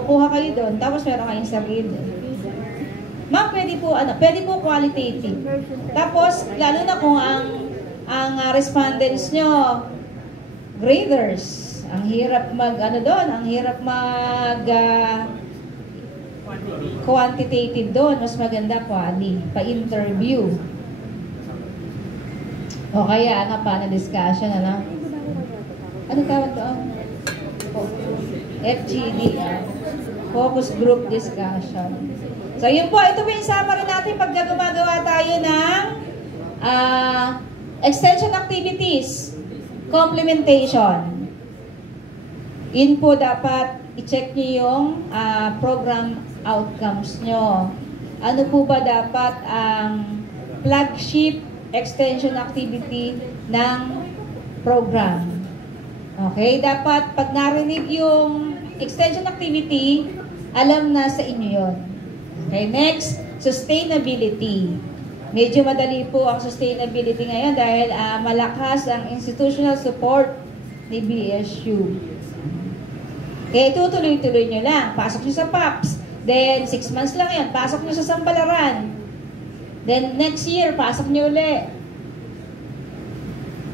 kukuha kayo doon, tapos meron kayong sarili. Ma'am, pwede po qualitative. Tapos, lalo na kung ang respondents nyo, graders, ang hirap ang hirap quantitative doon, mas maganda quali, pa-interview. O kaya, panel discussion, ano tawag doon? FGD, focus group discussion. So, yun po, ito po yung summary natin pagka gumagawa tayo ng extension activities, complementation. Yun po dapat i-check nyo yung program outcomes nyo. Ano po ba dapat ang flagship extension activity ng program? Okay, dapat pag narinig yung extension activity, alam na sa inyo yun. Okay, next, sustainability. Medyo madali po ang sustainability ngayon dahil malakas ang institutional support ni BSU. Kaya tutuloy-tuloy nyo lang. Pasok nyo sa PAPS. Then, 6 months lang yan. Pasok nyo sa Sambalaran. Then, next year, pasok nyo ulit.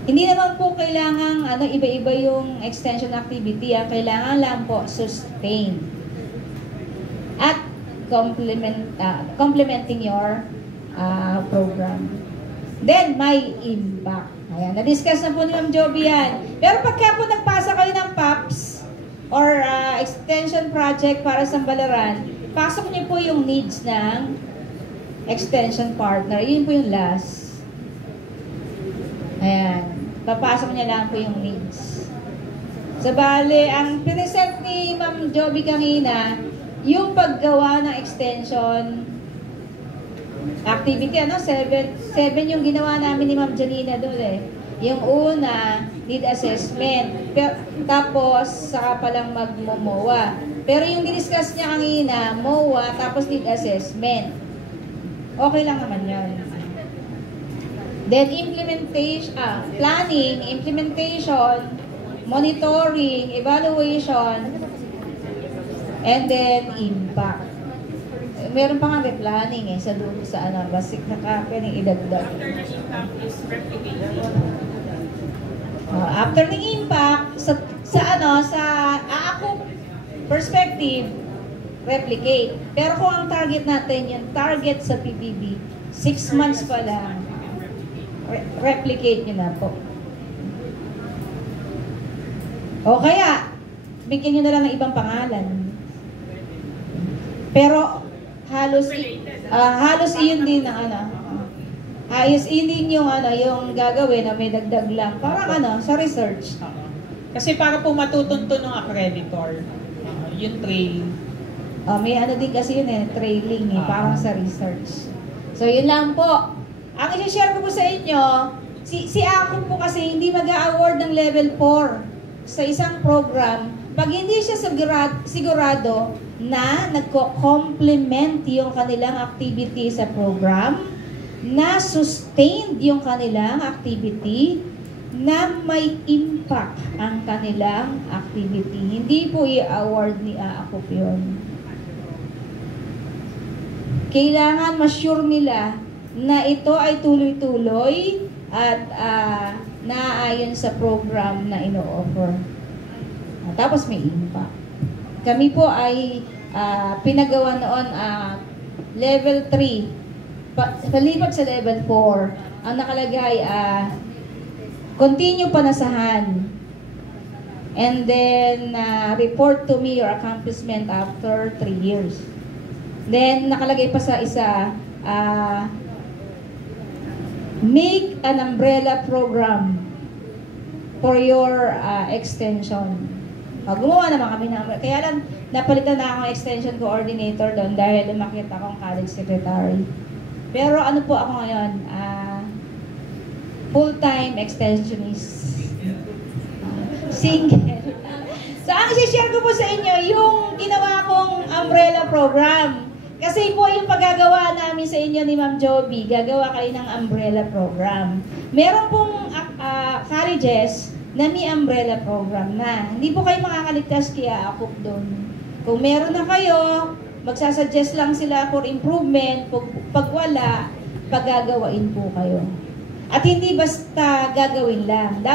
Hindi naman po kailangan iba-iba yung extension activity. Ang kailangan lang po, sustain. At complementing your program. Then, may impact. Ayan, na-discuss na po ni Ma'am Joby yan. Pero pagka po nagpasa kayo ng PAPS or extension project para sa Sambalaran, pasok niyo po yung needs ng extension partner. Yun po yung last. Ayan. Papasok niya lang po yung needs. So, bale, ang present ni Ma'am Joby kanina, yung paggawa ng extension activity, 7 yung ginawa namin ni Ma'am Janina doon eh. Yung una, need assessment. Tapos, saka palang mag-MOA. Pero yung diniscuss niya kanina, MOA, tapos need assessment. Okay lang naman yun. Then, implementation, planning, implementation, monitoring, evaluation, and then impact. Meron pa nga planning sa doon sa basic na pwedeng idagdag. After the impact is replication. After ng impact, sa AACO perspective, replicate. Pero kung ang target natin, yung target sa PBB, 6 months pa lang, replicate nyo na po. O kaya, bigyan nyo na lang ng ibang pangalan. Pero, halos iyon din ang ayos iyon din yung yung gagawin na may dagdag lang. Parang sa research. Kasi para po matutunto ng accreditor, yung trail. May din kasi yun trailing parang sa research. So, yun lang po. Ang i-share ko po sa inyo, si AACO po kasi hindi mag-a-award ng level 4 sa isang program pag hindi siya sigurado na nagko-complement yung kanilang activity sa program, na sustained yung kanilang activity, na may impact ang kanilang activity. Hindi po i-award ni AACO yun. Kailangan ma-sure nila na ito ay tuloy-tuloy at naaayon sa program na ino-offer. Tapos may impact. Kami po ay pinagawa noon level 3. Palipat sa level 4, ang nakalagay continue panasahan. And then report to me your accomplishment after 3 years. Then nakalagay pa sa isa make an umbrella program for your extension. Gumawa naman kami ng umbrella. Kaya lang, napalitan na akong extension coordinator doon dahil umakit akong college secretary. Pero ano po ako ngayon? Full-time extensionist. Single. So, ang isi-share ko po sa inyo, yung ginawa kong umbrella program. Kasi po yung paggagawa namin sa inyo ni Ma'am Joby, gagawa kayo ng umbrella program. Meron pong colleges na may umbrella program na. Hindi po kayo makakaligtas kaya ako doon. Kung meron na kayo, magsasuggest lang sila for improvement. Pag wala, paggagawain po kayo. At hindi basta gagawin lang.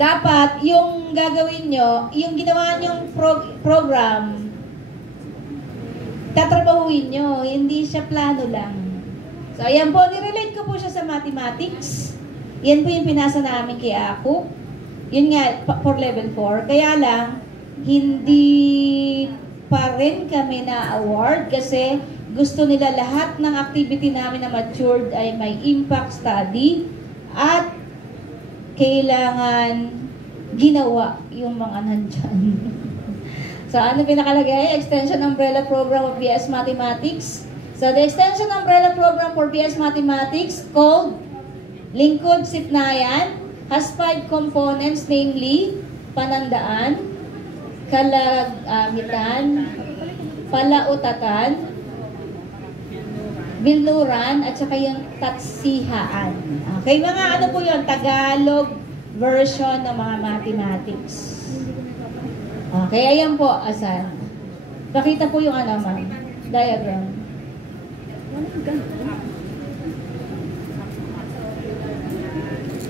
Dapat yung gagawin nyo, yung ginawa nyong program, tatrabahuin nyo. Hindi siya plano lang. So, ayan po, nirelate ko po siya sa mathematics. Yan po yung pinasa namin kay Ako. Yun nga, for level 4. Kaya lang, hindi pa rin kami na-award kasi gusto nila lahat ng activity namin na matured ay may impact study at kailangan ginawa yung mga nandyan. So, ano pinakalagay? Extension Umbrella Program of BS Mathematics. So, the Extension Umbrella Program for BS Mathematics called Lingkod Sipnayan has 5 components, namely panandaan, kalagmitan, palautatan, bilnuran, at saka yung tatsihaan. Okay, mga ano po yun? Tagalog version ng mga mathematics. Okay, ayan po, asan. Pakita po yung ano, ma'am. Diagram.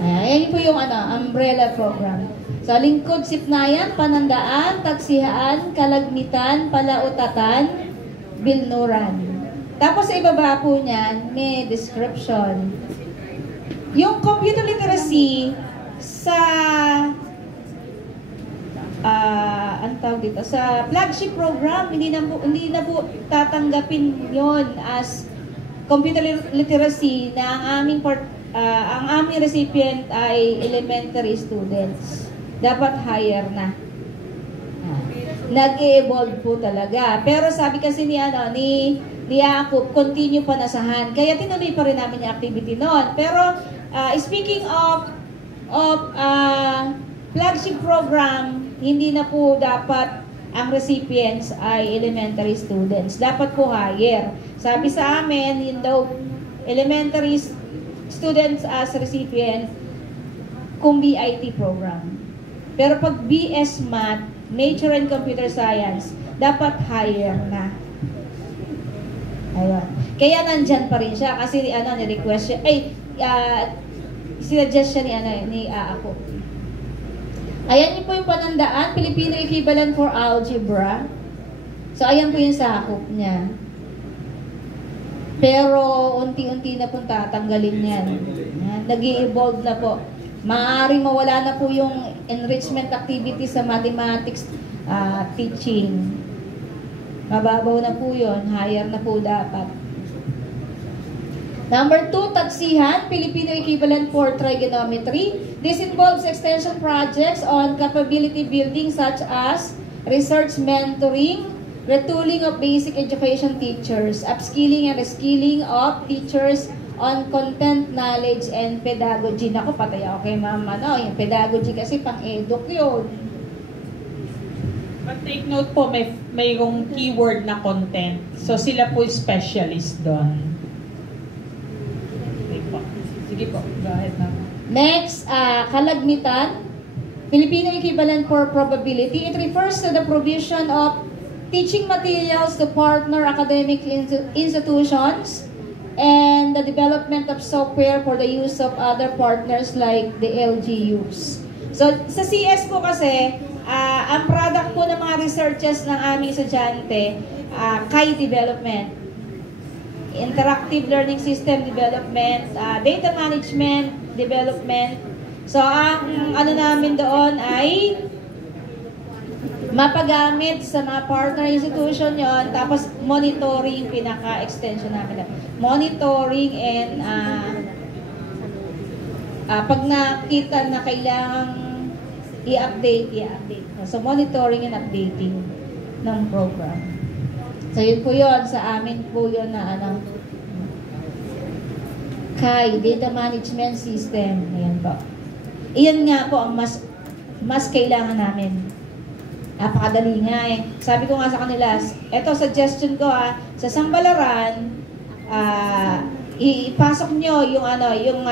Ayan po yung ano, umbrella program. So, lingkod sipnayan, panandaan, taksihaan, kalagmitan, palautatan, bilnuran. Tapos sa ibaba po niyan, may description. Yung computer literacy sa ang tawag dito, sa flagship program, hindi na po tatanggapin yon as computer literacy na ang aming recipient ay elementary students. Dapat higher na. Nag-evolve po talaga. Pero sabi kasi ni Yakub, continue pa nasahan. Kaya tinuloy pa rin namin yung activity noon. Pero speaking of flagship program, hindi na po dapat ang recipients ay elementary students. Dapat po higher. Sabi sa amin, yun daw, elementary students as recipient kung BIT program. Pero pag BS Math, Nature and Computer Science, dapat higher na. Ayun. Kaya nandyan pa rin siya kasi ni-request siya, sinuggest siya ni Ako. Ayan yun po yung panandaan, Filipino equivalent for algebra. So, ayan po yung sakop niya. Pero, unti-unti na po tatanggalin yan. Nag-i-evolve na po. Maaaring mawala na po yung enrichment activity sa mathematics teaching. Mababaw na po yun. Higher na po dapat. Number 2, taksihan, Filipino equivalent for trigonometry. This involves extension projects on capability building such as research mentoring, retooling of basic education teachers, upskilling and reskilling of teachers on content knowledge and pedagogy. Naku, patay ako kay mama, no? Yung pedagogy kasi pang-eduk yun. But take note po, mayroong keyword na content. So sila po specialist doon. Sige po, go ahead na. Next, kalagmitan, Filipino equivalent for probability. It refers to the provision of teaching materials to partner academic institutions and the development of software for the use of other partners like the LGUs. So, sa CS po kasi, ang product po ng mga researchers ng aming estudyante, KAI development, interactive learning system development, data management development. So, ang ano namin doon ay mapagamit sa mga partner institution yon, tapos monitoring, pinaka-extension namin. Monitoring and pag nakita na kailangang i-update. So, monitoring and updating ng program. So, yun po yun. Sa amin po yun na KAI, Data Management System. Ayan po. Iyan nga po ang mas kailangan namin. Napakadali nga eh. Sabi ko nga sa kanila, eto suggestion ko sa Sambalaran, ipasok nyo yung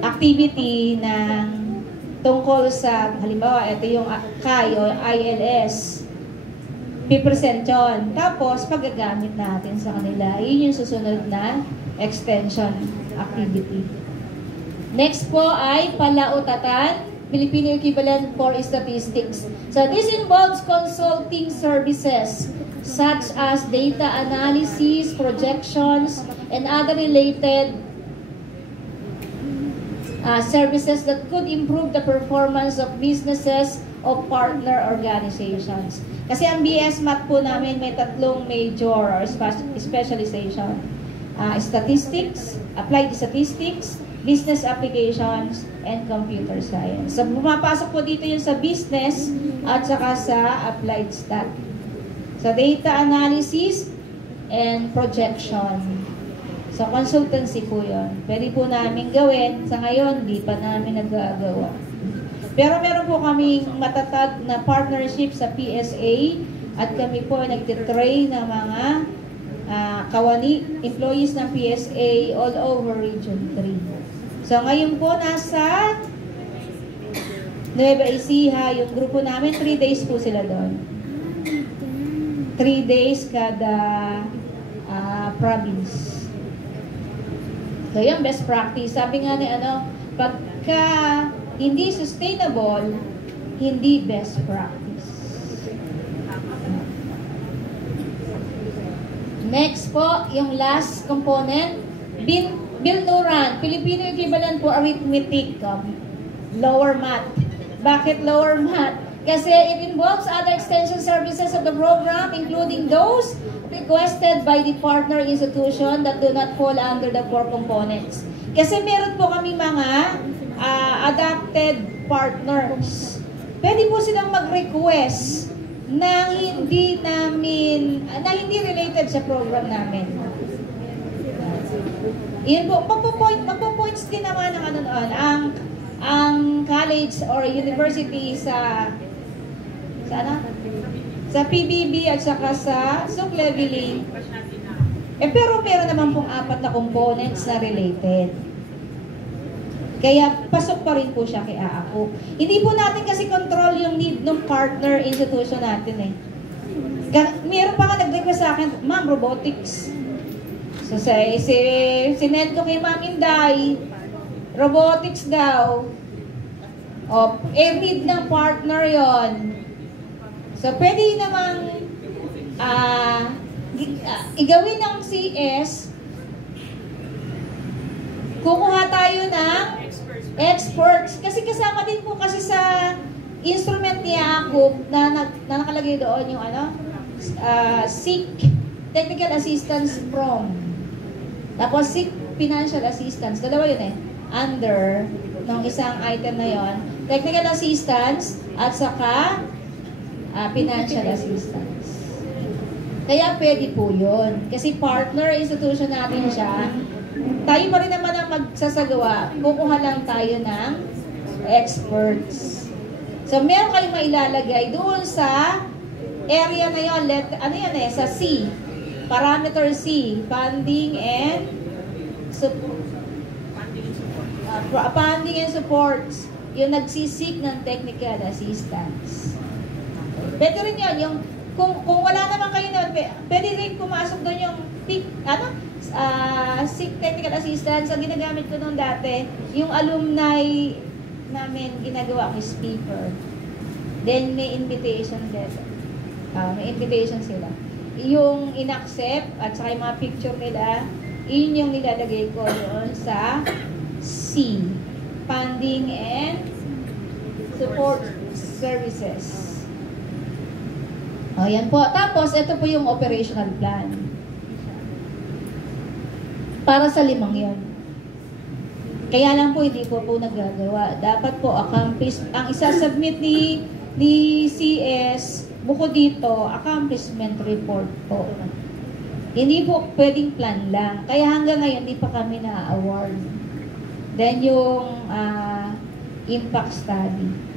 activity ng tungkol sa, halimbawa, ito yung CAI o ILS, pipresent yun. Tapos, paggagamit natin sa kanila, yun yung susunod na extension activity. Next po ay palautatan, Filipino equivalent for statistics. So, this involves consulting services such as data analysis, projections, and other related services that could improve the performance of businesses of partner organizations. Kasi ang BS Math po namin may tatlong major or specialization. Statistics, applied statistics, business applications, and computer science. So, pumapasok po dito yun sa business at saka sa applied stat. Sa data analysis and projection. So, consultancy po yun. Pwede po namin gawin. Sa ngayon, di pa namin nagagawa. Pero meron po kaming matatag na partnership sa PSA at kami po nagtitrain ng mga kawani, employees ng PSA all over Region 3. So, ngayon po nasa Nueva Ecija, yung grupo namin, 3 days po sila doon. 3 days kada province. So, yung best practice. Sabi nga ni pagka hindi sustainable, hindi best practice. Next po, yung last component, Bilnuran, Filipino equivalent for arithmetic, lower math. Bakit lower math? Kasi it involves other extension services of the program, including those requested by the partner institution that do not fall under the 4 components. Kasi meron po kami mga adapted partners. Pwede po silang mag-request na hindi related sa program namin. Yun po, magpo-points din naman ng ang college or university sa PBB at saka sa SUC leveling. Pero meron naman pong 4 na components na related. Kaya pasok pa rin po siya kay AAPO. Hindi po natin kasi control yung need ng partner institution natin eh. Meron pa nga nag-request sa akin, ma'am, robotics. So, sinend ko kay Ma'am Inday, robotics daw. Need ng partner yon. So, pwede namang igawin ng CS, kukuha tayo ng experts. Kasi kasama din po kasi sa instrument niya ako na nakalagay doon yung SIC, Technical Assistance from. Tapos SIC Financial Assistance. Dalawa yun eh. Under ng isang item na yon, Technical Assistance at saka Financial Assistance. Kaya pwede po yun. Kasi partner institution natin siya. Tayo pa rin naman ang magsasagawa. Kukuha lang tayo ng experts. So, meron kayong mailalagay doon sa area na yun. Sa C. Parameter C. Funding and funding and supports. Yung nagsisik ng technical assistance. Pwede rin yun. Yung, kung wala naman kayo na, pwede rin pumasok doon yung SIC technical assistance. Ang ginagamit ko nung dati, yung alumni namin ginagawa ko speaker. Then may invitation letter. May invitation sila. Yung in-accept at saka yung mga picture nila, yun yung nilalagay ko doon sa C. Funding and support services. Yan po. Tapos, ito po yung operational plan. Para sa 5 yun. Kaya lang po, hindi po nagagawa. Dapat po, accomplish. Ang isasubmit ni CS, bukod dito, accomplishment report po. Hindi po pwedeng plan lang. Kaya hanggang ngayon, hindi pa kami na-award. Then, yung impact study.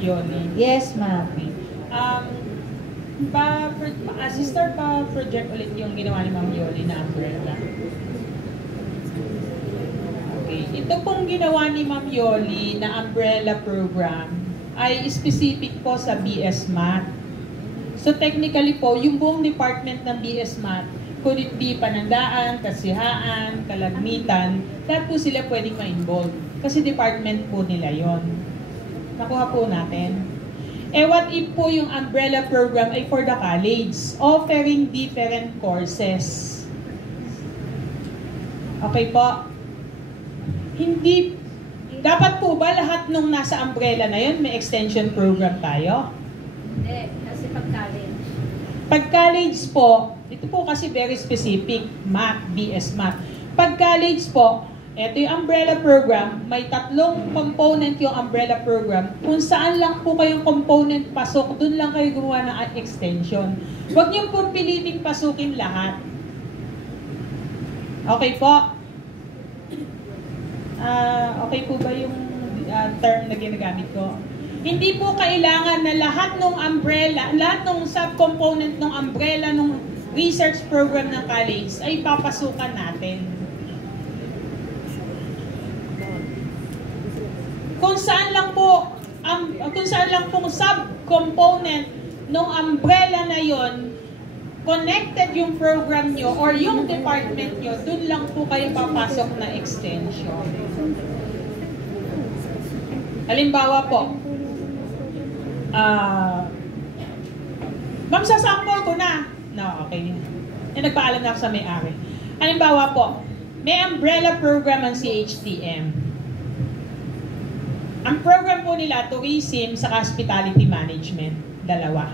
Yoli. Yes, ma'am. Sister, pa-project ulit yung ginawa ni Ma'am Yoli na umbrella. ito pong ginawa ni Ma'am Yoli na umbrella program ay specific po sa BS Math. So technically po, yung buong department ng BS Math, could it be panandaan, kasihaan, kalagmitan, lahat po sila pwedeng ma-involve. Kasi department po nila yon. Nakuha po natin. What if po yung umbrella program ay for the college, offering different courses? Okay po. Hindi, dapat po ba lahat nung nasa umbrella na yun, may extension program tayo? Hindi, kasi pag-college. Pag-college po, ito po kasi very specific, Math, BS Math. Pag-college po, ito yung umbrella program, may 3 component yung umbrella program. Kung saan lang po kayong component pasok, dun lang kayo gumawa ng extension. Huwag niyong po piliting pasukin lahat. Okay po? Okay po ba yung term na ginagamit ko? Hindi po kailangan na lahat ng umbrella, lahat ng subcomponent ng umbrella ng research program ng college ay papasukan natin. Kung saan lang po subcomponent ng umbrella na yon connected yung program nyo or yung department nyo, dun lang po kayo papasok na extension. Halimbawa po, ma'am, sasample ko na. No, okay. Nagpaalam na ako sa may-ari. Halimbawa po, may umbrella program ang CHTM. Ang program po nila, tourism sa hospitality management. Dalawa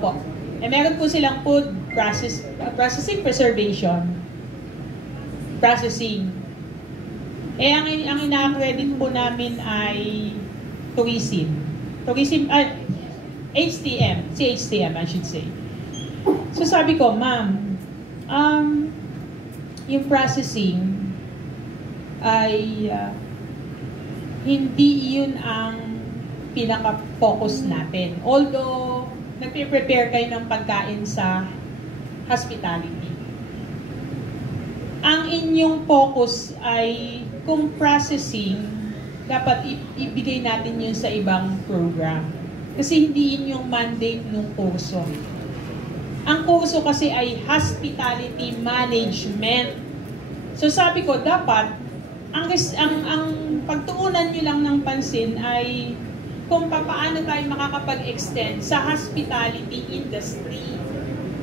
po. Meron po silang food processing, preservation, processing. Ang ina-accredit po namin ay tourism. CHTM, I should say. So sabi ko, ma'am, yung processing ay hindi yun ang pinaka-focus natin. Although, nagpe-prepare kayo ng pagkain sa hospitality. Ang inyong focus ay kung processing, dapat ibigay natin yun sa ibang program. Kasi hindi yun yung mandate ng kurso. Ang kurso kasi ay hospitality management. So sabi ko, dapat, ang pagtuunan nyo lang ng pansin ay kung paano tayo makakapag-extend sa hospitality industry.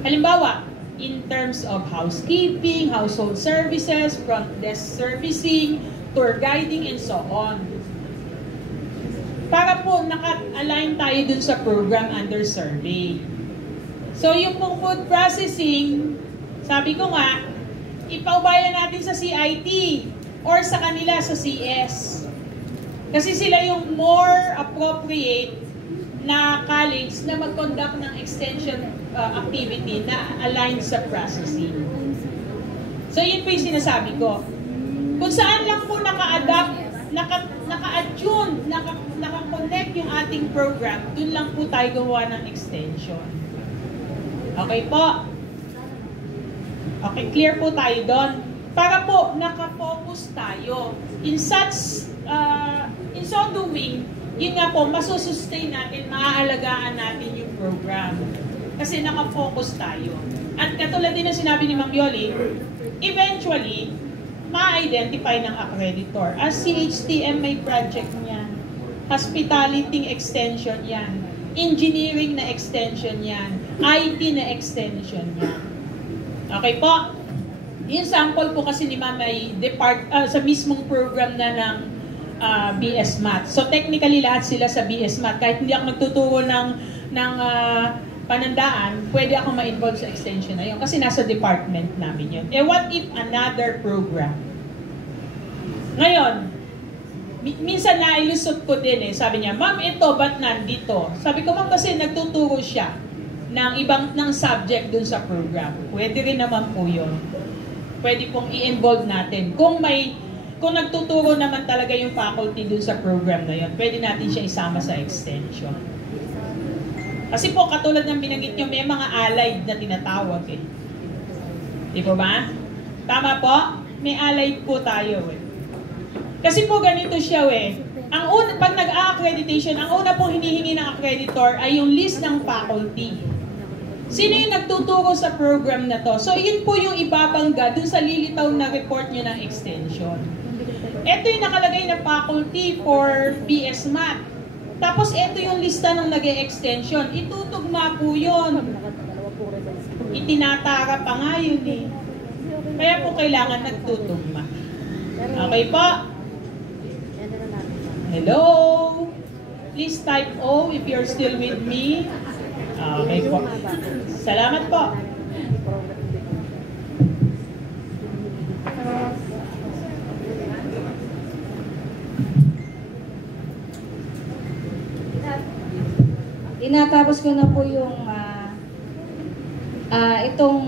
Halimbawa, in terms of housekeeping, household services, front desk servicing, tour guiding, and so on. Para po naka-align tayo dun sa program under survey. So yung pong food processing, sabi ko nga, ipaubayan natin sa CIT or sa kanila sa CS. Kasi sila yung more appropriate na college na mag-conduct ng extension activity na aligned sa processing. So yun po yung sinasabi ko. Kung saan lang po naka-adapt, naka-attune, naka-connect yung ating program, dun lang po tayo gawa ng extension. Okay po? Okay, clear po tayo doon. Para po, naka-focus tayo. In so doing, yun nga po, masusustain natin, maaalagaan natin yung program. Kasi naka-focus tayo. At katulad din ng sinabi ni Ma'am Yoli, eventually, ma-identify ng accreditor. As CHTM may project niyan. Hospitality extension yan. Engineering na extension yan. IT na extension yan. Okay po? Yung sample po kasi ni Ma'am ay sa mismong program na ng BS Math. So technically lahat sila sa BS Math. Kahit hindi ako nagtuturo ng panandaan, pwede ako ma-involve sa extension na yun. Kasi nasa department namin yun. What if another program? Ngayon, minsan nailusot ko din sabi niya, ma'am, ito, ba't nandito? Sabi ko, ma'am, kasi nagtuturo siya ng subject dun sa program. Pwede rin naman po yun. Pwede pong i-involve natin. Kung nagtuturo naman talaga yung faculty dun sa program na yun, pwede natin siya isama sa extension. Kasi po, katulad ng binanggit nyo, may mga allied na tinatawag Di po ba? Tama po? May allied po tayo Kasi po ganito siya Ang una, pag nag-a-accreditation, ang una pong hinihingi ng accreditor ay yung list ng faculty. Sino yung nagtuturo sa program na to? So, yun po yung ibabangga dun sa lilitaw na report nyo ng extension. Ito yung nakalagay na faculty for BS Math. Tapos, ito yung lista ng nag-e-extension. Itutugma po yun. Itinatara pa nga yun Kaya po kailangan nagtutugma. Okay po? Hello? Please type O if you're still with me. Okay po. Salamat po. Tinatapos ko na po yung itong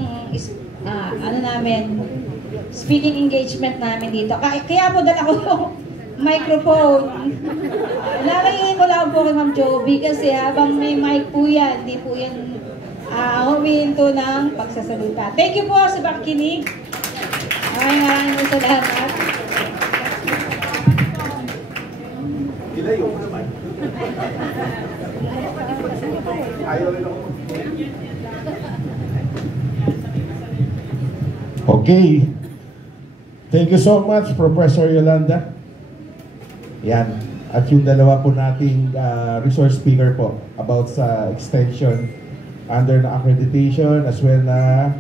ano namin, speaking engagement namin dito. Kaya po dala ko yung microphone. Lalayin ko lang po kay Ma'am Joby kasi habang may mic po yan, hindi po yan huminto ng pagsasalita. Thank you po sa pakikinig. Maraming salamat. Okay. Thank you so much, Professor Yolanda. Yan. At yung dalawa po nating resource speaker po about sa extension under na accreditation as well na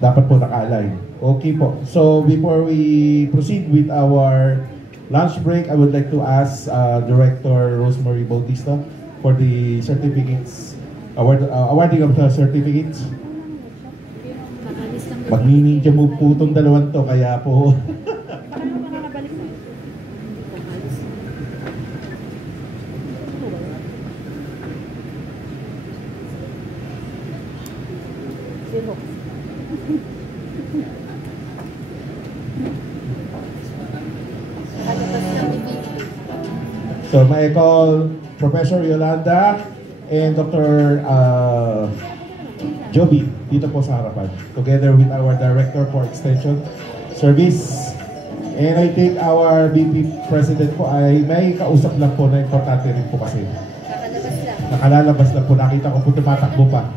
dapat po naka-align. Okay po. So before we proceed with our lunch break, I would like to ask Director Rosemary Bautista for the certificates, awarding of the certificates. Magniningya mo po itong dalawang to, kaya po. So may I call Professor Yolanda and Dr. Joby dito po sa harapan, together with our Director for Extension Service. And I think our VP President po ay may kausap lang po na importante rin po kasi. Nakalalabas lang po, nakita ko po tumatakbo pa.